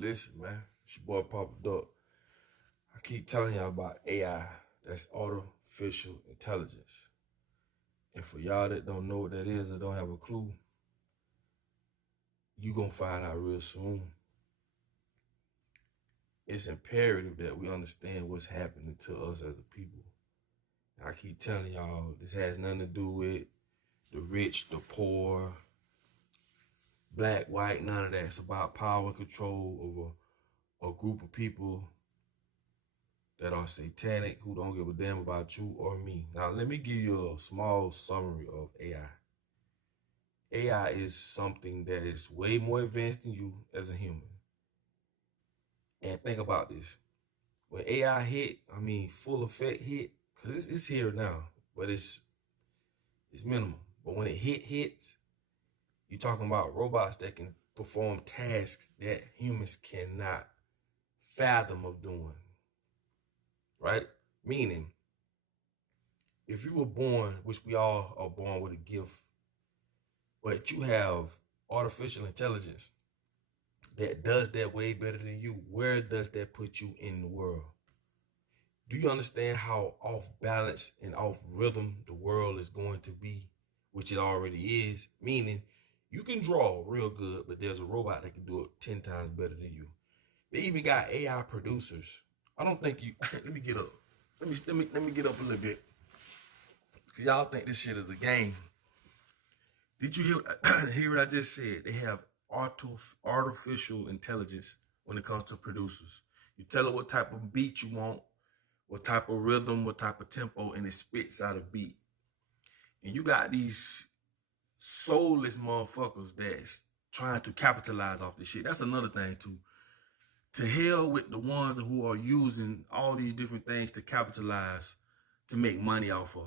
Listen, man, it's your boy Papa Duck. I keep telling y'all about AI. That's artificial intelligence. And for y'all that don't know what that is or don't have a clue, you gonna find out real soon. It's imperative that we understand what's happening to us as a people. I keep telling y'all, this has nothing to do with the rich, the poor, black, white, none of that. It's about power and control over a group of people that are satanic, who don't give a damn about you or me. Now, let me give you a small summary of AI. AI is something that is way more advanced than you as a human. And think about this. When AI hit, I mean full effect hit, because it's here now, but it's minimal. But when it hits, you're talking about robots that can perform tasks that humans cannot fathom of doing. Right? Meaning, if you were born, which we all are born with a gift, but you have artificial intelligence that does that way better than you, where does that put you in the world? Do you understand how off balance and off rhythm the world is going to be, which it already is? Meaning, you can draw real good, but there's a robot that can do it 10 times better than you. They even got AI producers. I don't think you, let me get up. Let me get up a little bit. Cause y'all think this shit is a game. Did you hear what I just said? They have artificial intelligence when it comes to producers. You tell it what type of beat you want, what type of rhythm, what type of tempo, and it spits out a beat. And you got these soulless motherfuckers that's trying to capitalize off this shit. That's another thing too. To hell with the ones who are using all these different things to capitalize, to make money off of.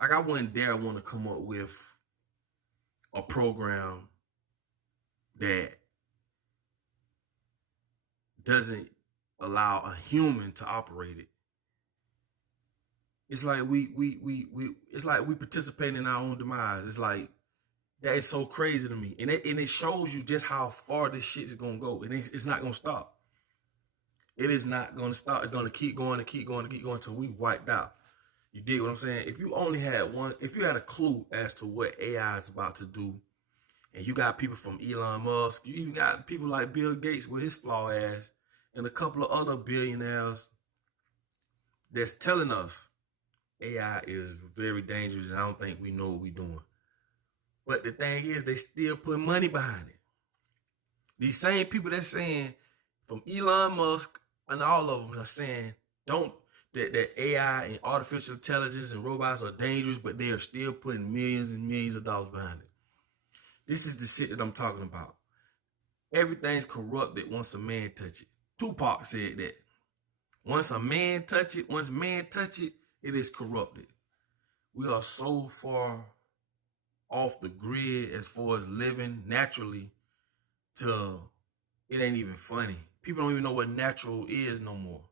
Like, I wouldn't dare want to come up with a program that doesn't allow a human to operate it. It's like it's like we participate in our own demise. It's like, that is so crazy to me. And it shows you just how far this shit is gonna go. And it's not gonna stop. It is not gonna stop. It's gonna keep going and keep going and keep going until we wiped out. You dig what I'm saying? If you only had if you had a clue as to what AI is about to do, and you got people from Elon Musk, you even got people like Bill Gates with his flaw ass, and a couple of other billionaires that's telling us AI is very dangerous, and I don't think we know what we're doing. But the thing is, they still put money behind it. These same people that's saying, from Elon Musk and all of them, are saying that AI and artificial intelligence and robots are dangerous, but they are still putting millions and millions of dollars behind it. This is the shit that I'm talking about. Everything's corrupted once a man touch it. Tupac said that. Once man touch it, it is corrupted. We are so far off the grid as far as living naturally to it ain't even funny. People don't even know what natural is no more.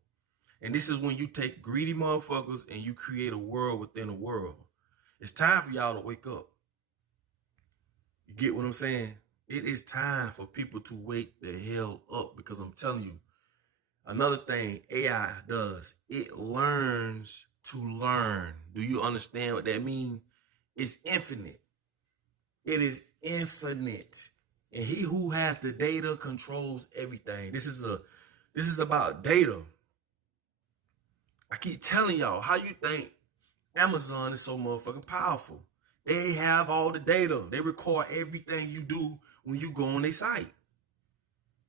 And this is when you take greedy motherfuckers and you create a world within a world. It's time for y'all to wake up. You get what I'm saying? It is time for people to wake the hell up, because I'm telling you, another thing AI does, it learns to learn. Do you understand what that means? It's infinite. It is infinite. And he who has the data controls everything. This is about data. I keep telling y'all, how you think Amazon is so motherfucking powerful? They have all the data. They record everything you do when you go on their site.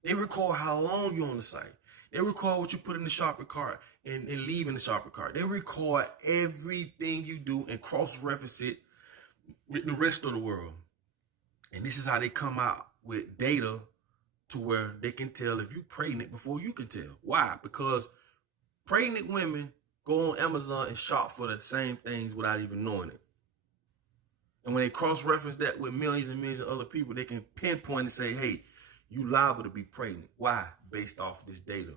They record how long you're on the site. They record what you put in the shopping cart and leave in the shopping cart. They record everything you do and cross-reference it with the rest of the world. And this is how they come out with data to where they can tell if you're pregnant before you can tell. Why? Because pregnant women go on Amazon and shop for the same things without even knowing it. And when they cross-reference that with millions and millions of other people, they can pinpoint and say, hey, you liable to be pregnant. Why? Based off of this data.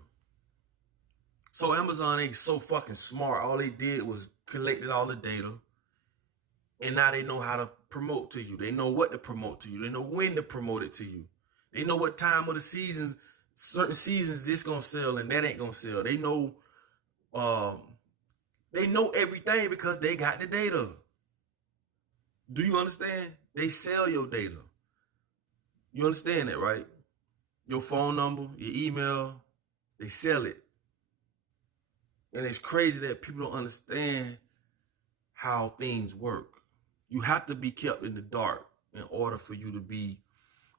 So Amazon ain't so fucking smart. All they did was collected all the data. And now they know how to promote to you. They know what to promote to you. They know when to promote it to you. They know what time of the seasons certain seasons this gonna sell and that ain't gonna sell. They know everything because they got the data. Do you understand? They sell your data. You understand that, right? Your phone number, your email, they sell it. And it's crazy that people don't understand how things work. You have to be kept in the dark in order for you to be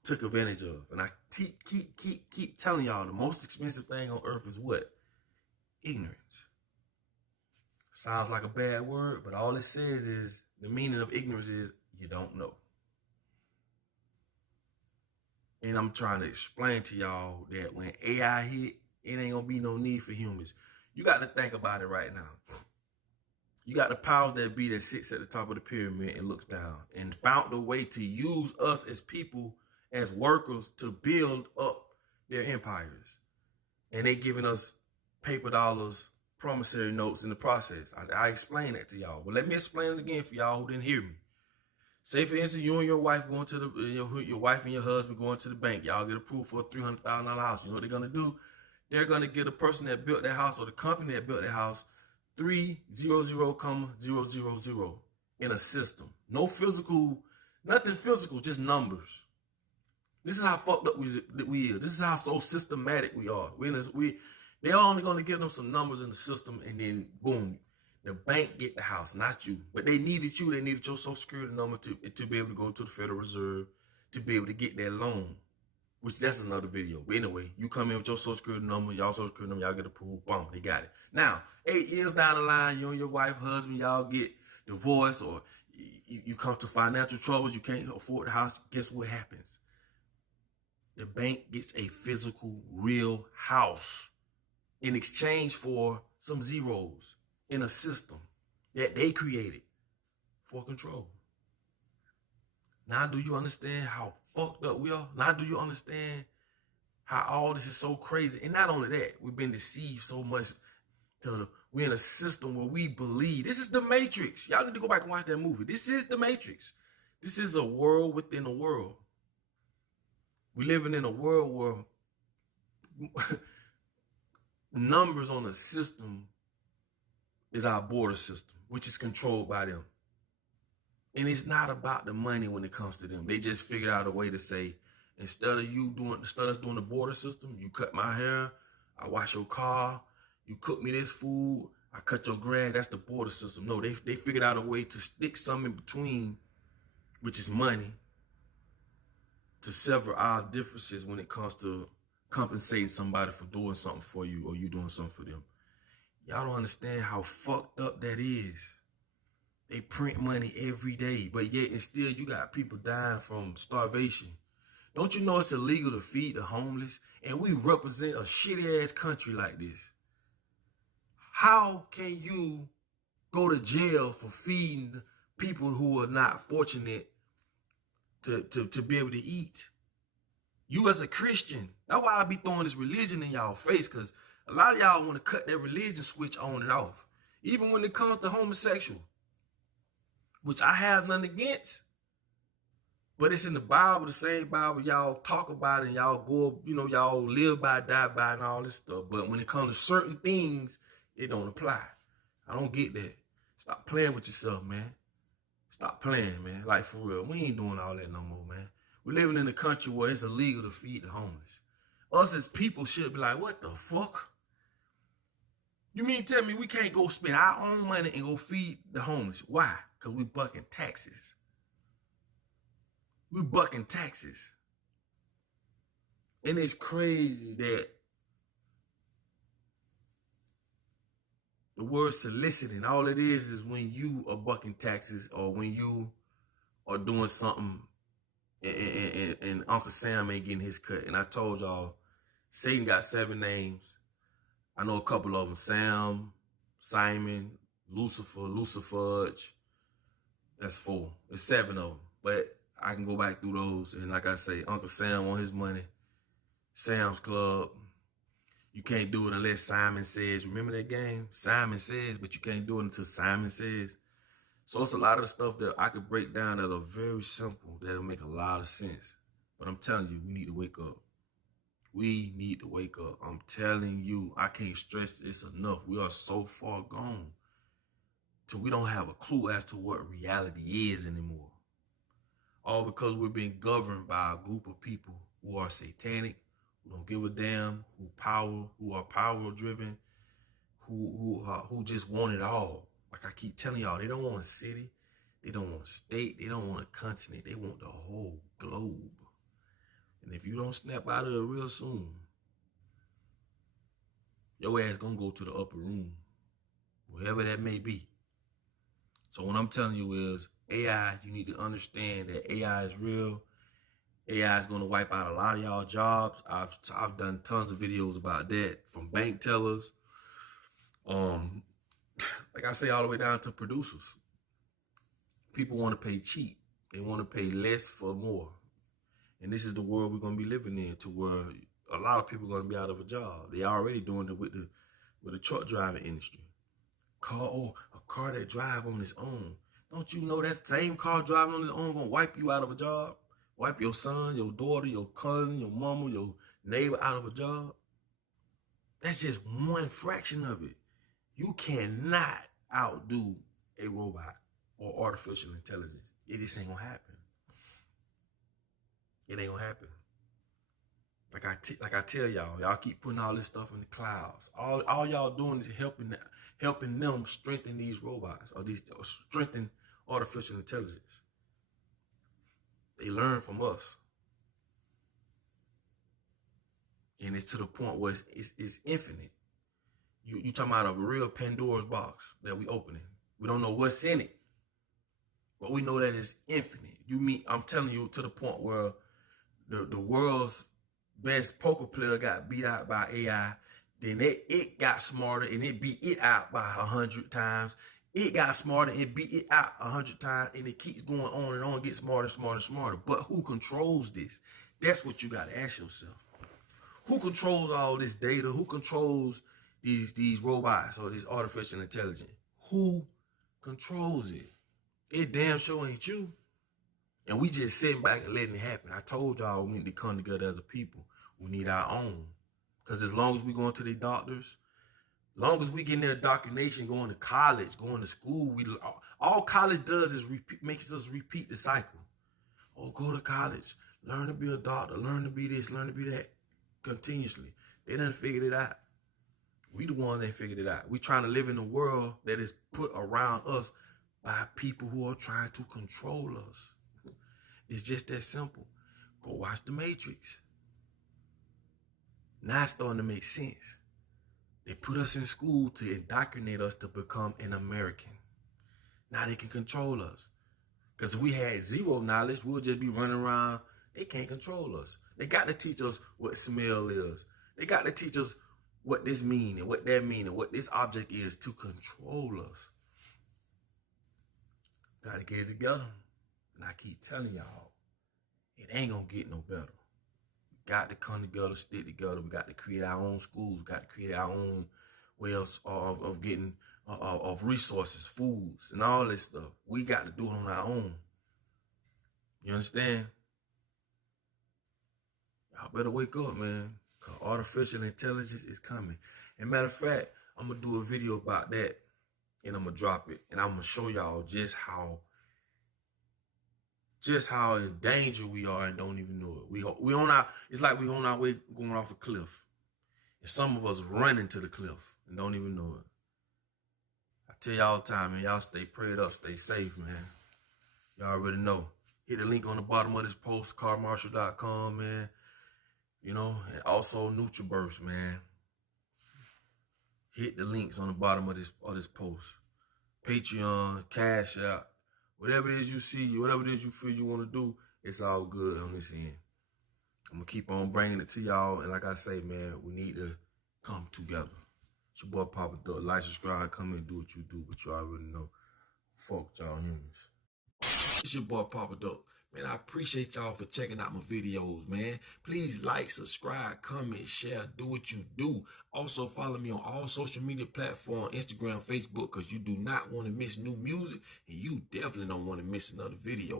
took advantage of. And I keep telling y'all, the most expensive thing on earth is what? Ignorance. Sounds like a bad word, but all it says is, the meaning of ignorance is you don't know. And I'm trying to explain to y'all that when AI hit, it ain't gonna be no need for humans. You got to think about it right now. You got the powers that be that sits at the top of the pyramid and looks down and found a way to use us as people, as workers, to build up their empires. And they giving us paper dollars, promissory notes in the process. I explained that to y'all. But let me explain it again for y'all who didn't hear me. Say, for instance, you and your wife going to your wife and your husband going to the bank. Y'all get approved for a $300,000 house. You know what they're going to do? They're going to get a person that built that house or the company that built that house 300,000 in a system. No physical, nothing physical, just numbers. This is how fucked up we are. This is how so systematic we are. They're only going to give them some numbers in the system, and then boom, the bank get the house, not you. But they needed you. They needed your Social Security number to be able to go to the Federal Reserve to be able to get that loan, which that's another video. But anyway, you come in with your Social Security number, y'all Social Security number, y'all get approved, boom, they got it. Now, 8 years down the line, you and your wife, husband, y'all get divorced, or you come to financial troubles, you can't afford the house. Guess what happens? The bank gets a physical, real house in exchange for some zeros in a system that they created for control. Now, do you understand how fucked up we are? Now, do you understand how all this is so crazy? And not only that, we've been deceived so much we're in a system where we believe. This is the Matrix. Y'all need to go back and watch that movie. This is the Matrix. This is a world within a world. We're living in a world where numbers on a system is our border system, which is controlled by them. And it's not about the money when it comes to them. They just figured out a way to say, instead of us doing the border system, you cut my hair, I wash your car, you cook me this food, I cut your grass. That's the border system. No, they figured out a way to stick something in between, which is money, to sever our differences when it comes to compensating somebody for doing something for you or you doing something for them. Y'all don't understand how fucked up that is. They print money every day, but yet and still you got people dying from starvation. Don't you know it's illegal to feed the homeless? And we represent a shitty ass country like this. How can you go to jail for feeding people who are not fortunate to be able to eat? You as a Christian, that's why I be throwing this religion in y'all face, because a lot of y'all want to cut that religion switch on and off. Even when it comes to homosexual, which I have nothing against, but it's in the Bible, the same Bible y'all talk about and y'all go, y'all live by, die by, and all this stuff. But when it comes to certain things, it don't apply. I don't get that. Stop playing with yourself, man. Stop playing, man. Like, for real. We ain't doing all that no more, man. We're living in a country where it's illegal to feed the homeless. Us as people should be like, what the fuck? You mean tell me we can't go spend our own money and go feed the homeless? Why? Because we bucking taxes. We bucking taxes. And it's crazy that the word soliciting, all it is when you are bucking taxes or when you are doing something and Uncle Sam ain't getting his cut. And I told y'all, Satan got 7 names. I know a couple of them: Sam, Simon, Lucifer, Lucifudge. That's 4. There's 7 of them. But I can go back through those. And like I say, Uncle Sam want his money. Sam's Club. You can't do it unless Simon says. Remember that game? Simon says, but you can't do it until Simon says. So it's a lot of the stuff that I could break down that are very simple, that'll make a lot of sense. But I'm telling you, we need to wake up. We need to wake up. I'm telling you, I can't stress this enough. We are so far gone till we don't have a clue as to what reality is anymore. All because we're being governed by a group of people who are satanic, who don't give a damn, who are power driven, who just want it all. Like I keep telling y'all, they don't want a city, they don't want a state, they don't want a continent, they want the whole globe. And if you don't snap out of it real soon, your ass gonna go to the upper room, wherever that may be. So what I'm telling you is, AI, you need to understand that AI is real. AI is gonna wipe out a lot of y'all jobs. I've done tons of videos about that, from bank tellers, like I say, all the way down to producers. People want to pay cheap. They want to pay less for more. And this is the world we're going to be living in, to where a lot of people are going to be out of a job. They already doing it with the truck driving industry. A car that drive on its own. Don't you know that same car driving on its own going to wipe you out of a job? Wipe your son, your daughter, your cousin, your mama, your neighbor out of a job? That's just one fraction of it. You cannot outdo a robot or artificial intelligence. It just ain't gonna happen. It ain't gonna happen. Like I tell y'all keep putting all this stuff in the clouds. All y'all doing is helping them strengthen these robots, or strengthen artificial intelligence. They learn from us. And it's to the point where it's infinite. You talking about a real Pandora's box that we opening. We don't know what's in it, but we know that it's infinite. I'm telling you, to the point where the world's best poker player got beat out by AI. Then it got smarter and it beat it out by 100 times. It got smarter and beat it out 100 times, and it keeps going on and on, get smarter, smarter, smarter. But who controls this? That's what you got to ask yourself. Who controls all this data? Who controls these robots or this artificial intelligence? Who controls it? It damn sure ain't you. And we just sitting back and letting it happen. I told y'all we need to come together as a people. We need our own. Because as long as we going to the doctors, as long as we getting their indoctrination, going to college, going to school, all college does is makes us repeat the cycle. Oh, go to college, learn to be a doctor, learn to be this, learn to be that, continuously. They done figured it out. We the ones that figured it out. We trying to live in a world that is put around us by people who are trying to control us. It's just that simple. Go watch The Matrix. Now it's starting to make sense. They put us in school to indoctrinate us to become an American. Now they can control us. Because if we had zero knowledge, we'll just be running around. They can't control us. They got to teach us what smell is. They got to teach us what this mean and what that mean and what this object is to control us. Got to get it together. And I keep telling y'all, it ain't going to get no better. We got to come together, stick together. We got to create our own schools. We got to create our own way of getting of resources, foods, and all this stuff. We got to do it on our own. You understand? Y'all better wake up, man, because artificial intelligence is coming. And matter of fact, I'm going to do a video about that, and I'm going to drop it, and I'm going to show y'all just how in danger we are and don't even know it. We on it's like we on our way going off a cliff. And some of us running to the cliff and don't even know it. I tell y'all all the time, man, y'all stay prayed up, stay safe, man. Y'all already know. Hit the link on the bottom of this post, carmarshall.com, man. You know, and also NutriBurst, man. Hit the links on the bottom of this post. Patreon, Cash App, whatever it is you see, whatever it is you feel you want to do, it's all good on this end. I'm going to keep on bringing it to y'all. And like I say, man, we need to come together. It's your boy Papa Duck. Like, subscribe, come and do what you do. But you already know. Fuck y'all humans. It's your boy Papa Duck. Man, I appreciate y'all for checking out my videos, man. Please like, subscribe, comment, share, do what you do. Also, follow me on all social media platforms, Instagram, Facebook, because you do not want to miss new music, and you definitely don't want to miss another video.